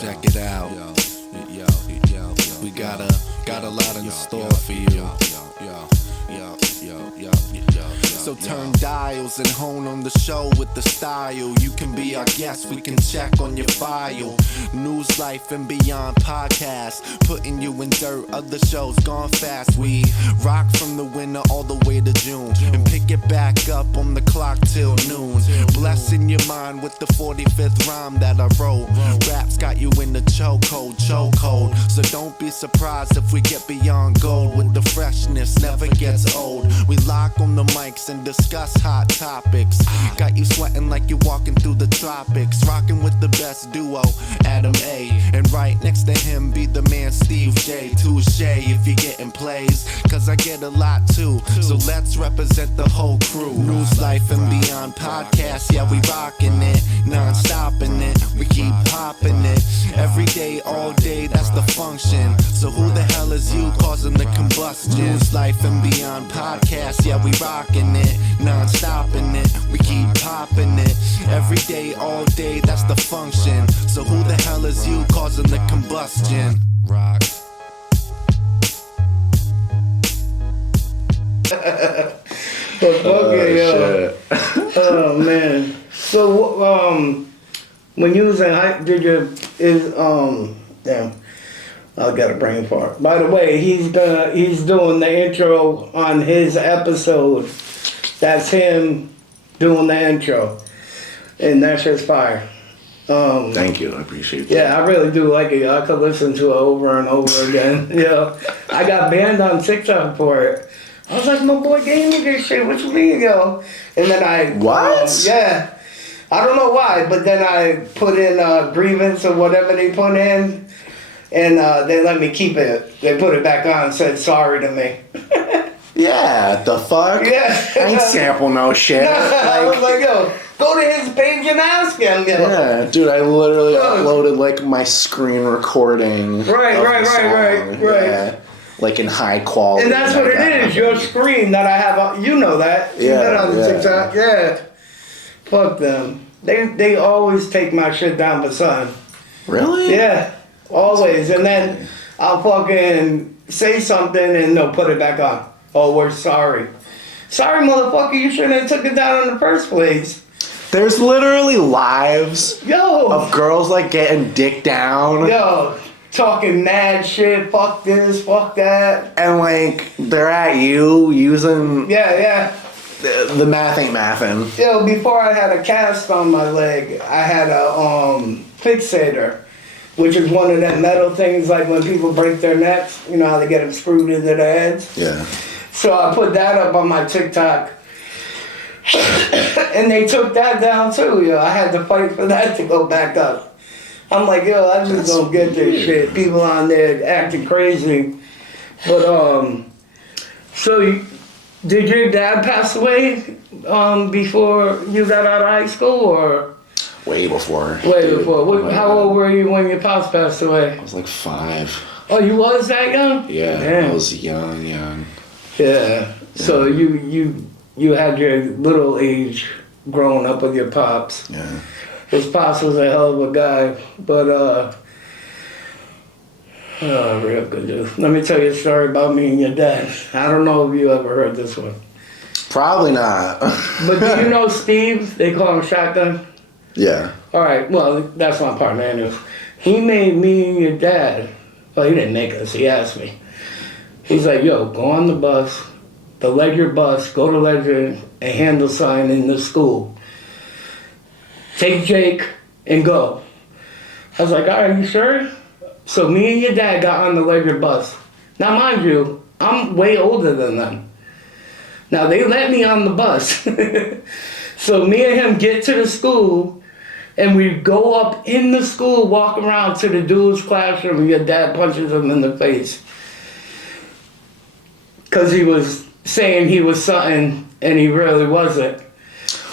Check it out. We got a lot in store for you. So turn dials and hone on the show with the style. You can be our guest, we can check on your file. News, life, and beyond podcast, putting you in dirt. Other shows gone fast. We rock from the winter all the way to June, and pick it back up on the clock till noon. Blessing your mind with the 45th rhyme that I wrote. Rap's got you in the chokehold. So don't be surprised if we get beyond gold with the freshness, never gets old. We lock on the mics and discuss hot topics. Got you sweating like you're walking through the tropics. Rocking with the best duo, Adam A. And right next to him be the man Steve J. Touche if you're getting plays, cause I get a lot too. So let's represent the whole crew. News, life, and beyond podcast. Yeah, we rocking it, non-stopping it. We keep popping it. Every day, all day, that's the function. So who the hell is you causing the combustion? News, life, and beyond podcast. Yeah, we rocking it, non-stopping it. We keep popping it. Every day, all day, that's the function. So who the hell is you causing the combustion? Rock. Oh man. So when you was in high, damn, I got a brain fart. By the way, he's doing the intro on his episode. That's him doing the intro, and that shit's fire. Thank you, I appreciate that. Yeah, I really do like it. I could listen to it over and over again. I got banned on TikTok for it. I was like, my boy gave me this shit. What you mean, yo? And then I... What? Yeah. I don't know why, but then I put in grievance or whatever they put in, and they let me keep it. They put it back on and said sorry to me. Yeah, the fuck? Yeah. I ain't sample no shit. I was like, yo, go to his page and ask him. Yo. Yeah, dude, I literally uploaded like my screen recording. Right. Yeah, like in high quality. And that's what it is. Your screen that I have, you know that. You know on the TikTok. Yeah. Fuck them. They always take my shit down but son. Really? Yeah. Always. And then I'll fucking say something and they'll put it back on. Oh, we're sorry. Sorry, motherfucker, you shouldn't have took it down in the first place. There's literally lives Yo. of girls like getting dick down. Yo. Talking mad shit, fuck this, fuck that. And like, they're at you using... Yeah. The math ain't mathin'. Yo, before I had a cast on my leg, I had a fixator, which is one of them metal things like when people break their necks, you know how they get them screwed into their heads? Yeah. So I put that up on my TikTok. And they took that down too, yo. I had to fight for that to go back up. I'm like, yo, I just don't get this shit. People on there acting crazy. But, did your dad pass away before you got out of high school, or? Way before. Before. How old were you when your pops passed away? I was like 5. Oh, you was that young? Yeah, damn. I was young. Yeah. So you had your little age growing up with your pops. Yeah. His pops was a hell of a guy, but real good dude. Let me tell you a story about me and your dad. I don't know if you ever heard this one. Probably not. But do you know Steve? They call him Shotgun. Yeah. All right. Well, that's my partner. Anyway. He made me and your dad. Well, he didn't make us. He asked me. He's like, yo, go on the bus, the Ledger bus, go to Ledger and handle sign in the school. Take Jake and go. I was like, all right, you sure? So me and your dad got on the Ledger bus. Now, mind you, I'm way older than them. Now, they let me on the bus. So me and him get to the school, and we go up in the school, walk around to the dude's classroom, and your dad punches him in the face. Because he was saying he was something, and he really wasn't.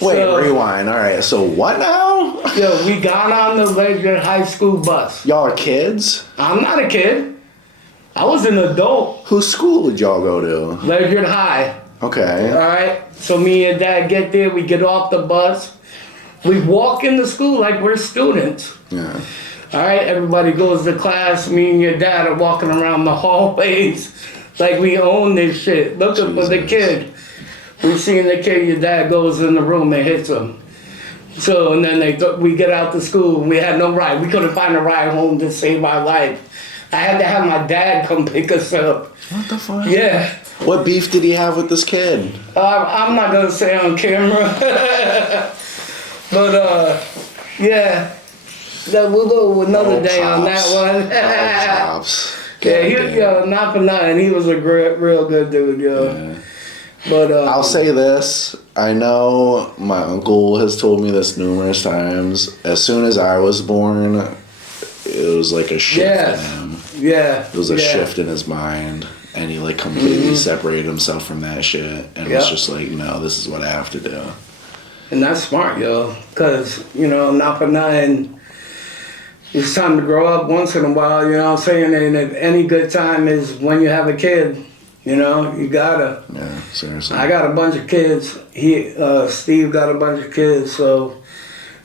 Wait, rewind. All right, so what now? Yo, we got on the Ledger High School bus. Y'all are kids? I'm not a kid. I was an adult. Whose school did y'all go to? Ledger High. Okay. All right. So me and dad get there. We get off the bus. We walk into school like we're students. Yeah. All right, everybody goes to class. Me and your dad are walking around the hallways like we own this shit. Looking for the kid. We seen the kid. Your dad goes in the room and hits him. So, and then we get out to school. We had no ride. We couldn't find a ride home to save our life. I had to have my dad come pick us up. What the fuck? Yeah. What beef did he have with this kid? I'm not gonna say on camera. But, yeah. We'll go another day on that one. Pops. Yeah, not for nothing. He was a real good dude, yo. Yeah. But I'll say this. I know my uncle has told me this numerous times. As soon as I was born, it was like a shift in him. Yeah. It was a shift in his mind. And he like completely separated himself from that shit. And was just like, no, this is what I have to do. And that's smart, yo. Because, not for nothing. It's time to grow up once in a while, you know what I'm saying? And if any good time is when you have a kid, you gotta. Yeah, seriously. I got a bunch of kids. Steve got a bunch of kids, so,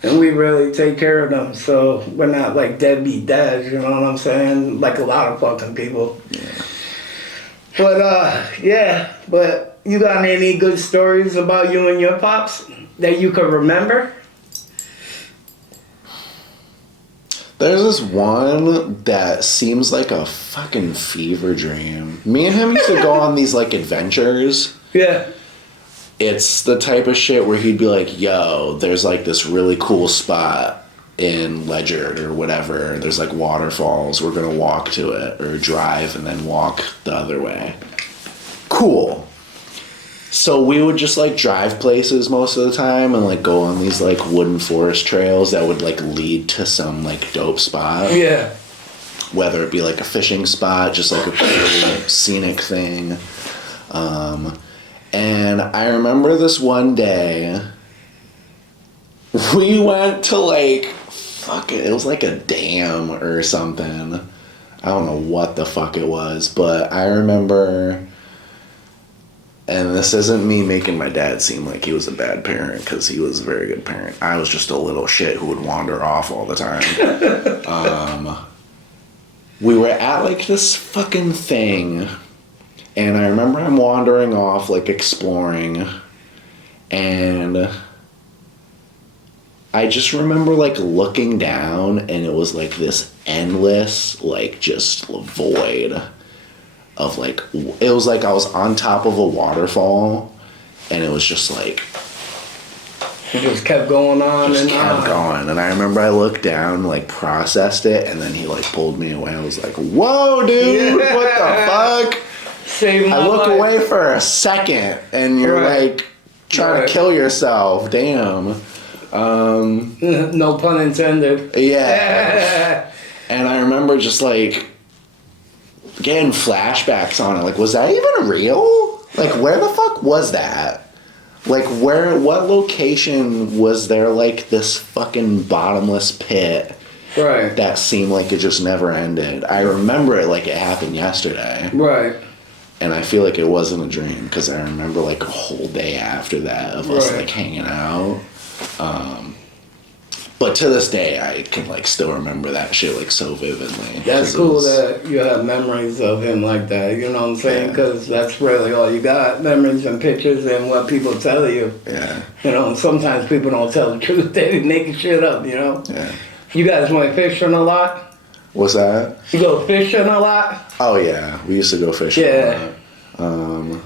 and we really take care of them. So we're not like deadbeat dads, you know what I'm saying? Like a lot of fucking people. Yeah. But, but you got any good stories about you and your pops that you could remember? There's this one that seems like a fucking fever dream. Me and him used to go on these like adventures. Yeah. It's the type of shit where he'd be like, yo, there's like this really cool spot in Ledyard or whatever. There's like waterfalls. We're gonna walk to it or drive and then walk the other way. Cool. So we would just like drive places most of the time and like go on these like wooden forest trails that would like lead to some like dope spot. Yeah. Whether it be like a fishing spot, just like a cool scenic thing. And I remember this one day we went to like, it was like a dam or something. I don't know what the fuck it was, but I remember, and this isn't me making my dad seem like he was a bad parent, because he was a very good parent. I was just a little shit who would wander off all the time. We were at like this fucking thing, and I remember I'm wandering off, like exploring, and I just remember like looking down, and it was like this endless, like just void of like, it was like I was on top of a waterfall, and it was just like, it just kept going on just and kept on. going. And I remember I looked down, like processed it, and then he like pulled me away. I was like, whoa, dude, what the fuck? Saved my I look life. away for a second, and you're like trying to kill yourself. Damn. No pun intended. Yeah. And I remember just like getting flashbacks on it. Like, was that even real? Like, where the fuck was that? Like, what location was there like this fucking bottomless pit Right. that seemed like it just never ended? I remember it like it happened yesterday. Right. And I feel like it wasn't a dream, because I remember like a whole day after that of us like hanging out. But to this day, I can like still remember that shit like so vividly. That's cool that you have memories of him like that. You know what I'm saying? Because that's really all you got: memories and pictures and what people tell you. Yeah. You know, and sometimes people don't tell the truth; they making shit up. You know. Yeah. You guys went fishing a lot. What's that? You go fishing a lot. Oh yeah, we used to go fishing a lot.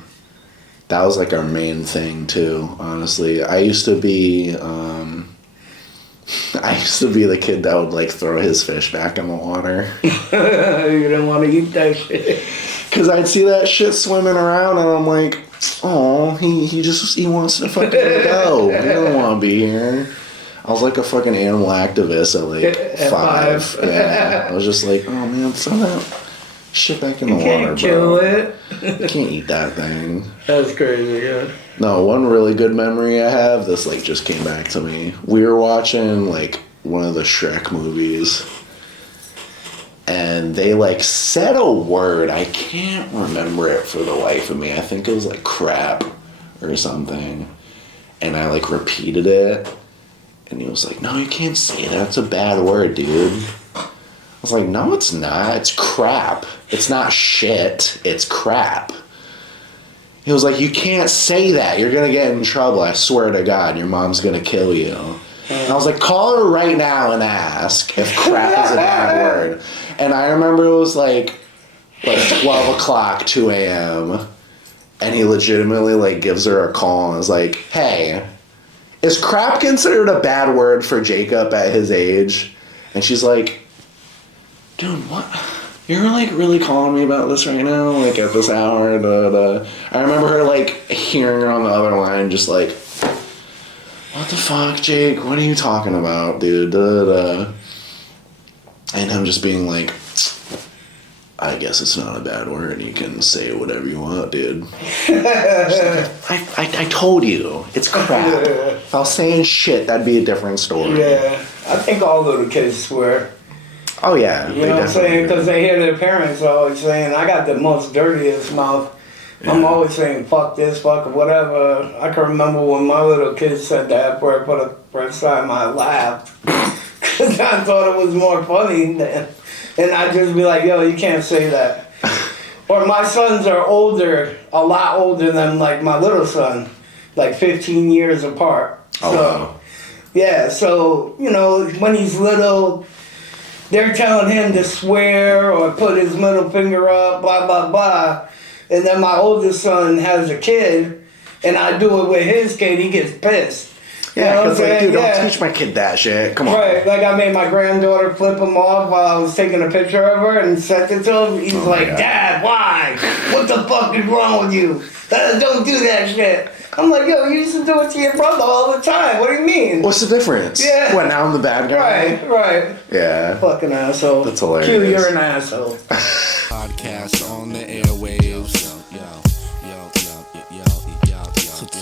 That was like our main thing too. Honestly, I used to be the kid that would like throw his fish back in the water. You didn't want to eat that shit. Cause I'd see that shit swimming around, and I'm like, oh, he wants to fucking go. He don't want to be here. I was like a fucking animal activist at like At 5. Yeah, I was just like, oh man, throw that shit back in the water, Can't kill bro. it. Can't eat that thing. That's crazy, yeah. No, one really good memory I have, this like just came back to me. We were watching like one of the Shrek movies, and they like said a word. I can't remember it for the life of me. I think it was like crap or something. And I like repeated it, and he was like, no, you can't say that. It's a bad word, dude. was like, no, it's not. It's crap. It's not shit. It's crap. He was like, you can't say that. You're going to get in trouble. I swear to God, your mom's going to kill you. And I was like, call her right now and ask if crap is a bad word. And I remember it was like 12 o'clock, 2 a.m. And he legitimately like gives her a call and is like, hey, is crap considered a bad word for Jacob at his age? And she's like, dude, what? You're like really calling me about this right now? Like at this hour? I remember her like hearing her on the other line just like, what the fuck, Jake? What are you talking about, dude? And him just being like, I guess it's not a bad word. You can say whatever you want, dude. I told you. It's crap. If I was saying shit, that'd be a different story. Yeah. I think all little kids swear. Oh, yeah. You know what I'm saying? Because they hear their parents always saying, I got the most dirtiest mouth. Yeah. I'm always saying, fuck this, fuck whatever. I can remember when my little kid said that for the first time I laughed. Because I thought it was more funny than... And I'd just be like, yo, you can't say that. Or my sons are older, a lot older than like my little son, like 15 years apart. Oh, so, wow. Yeah, so, you know, when he's little, they're telling him to swear or put his middle finger up, blah, blah, blah. And then my oldest son has a kid, and I do it with his kid, he gets pissed. Yeah, because like, dude, don't teach my kid that shit. Come on. Right, like I made my granddaughter flip him off while I was taking a picture of her and sent it to him. He's like, Dad, why? What the fuck is wrong with you? Don't do that shit. I'm like, yo, you used to do it to your brother all the time. What do you mean? What's the difference? Yeah. What, now I'm the bad guy? Right. Yeah. Fucking asshole. That's hilarious. Q, you're an asshole. Podcast on the airwaves. Yo.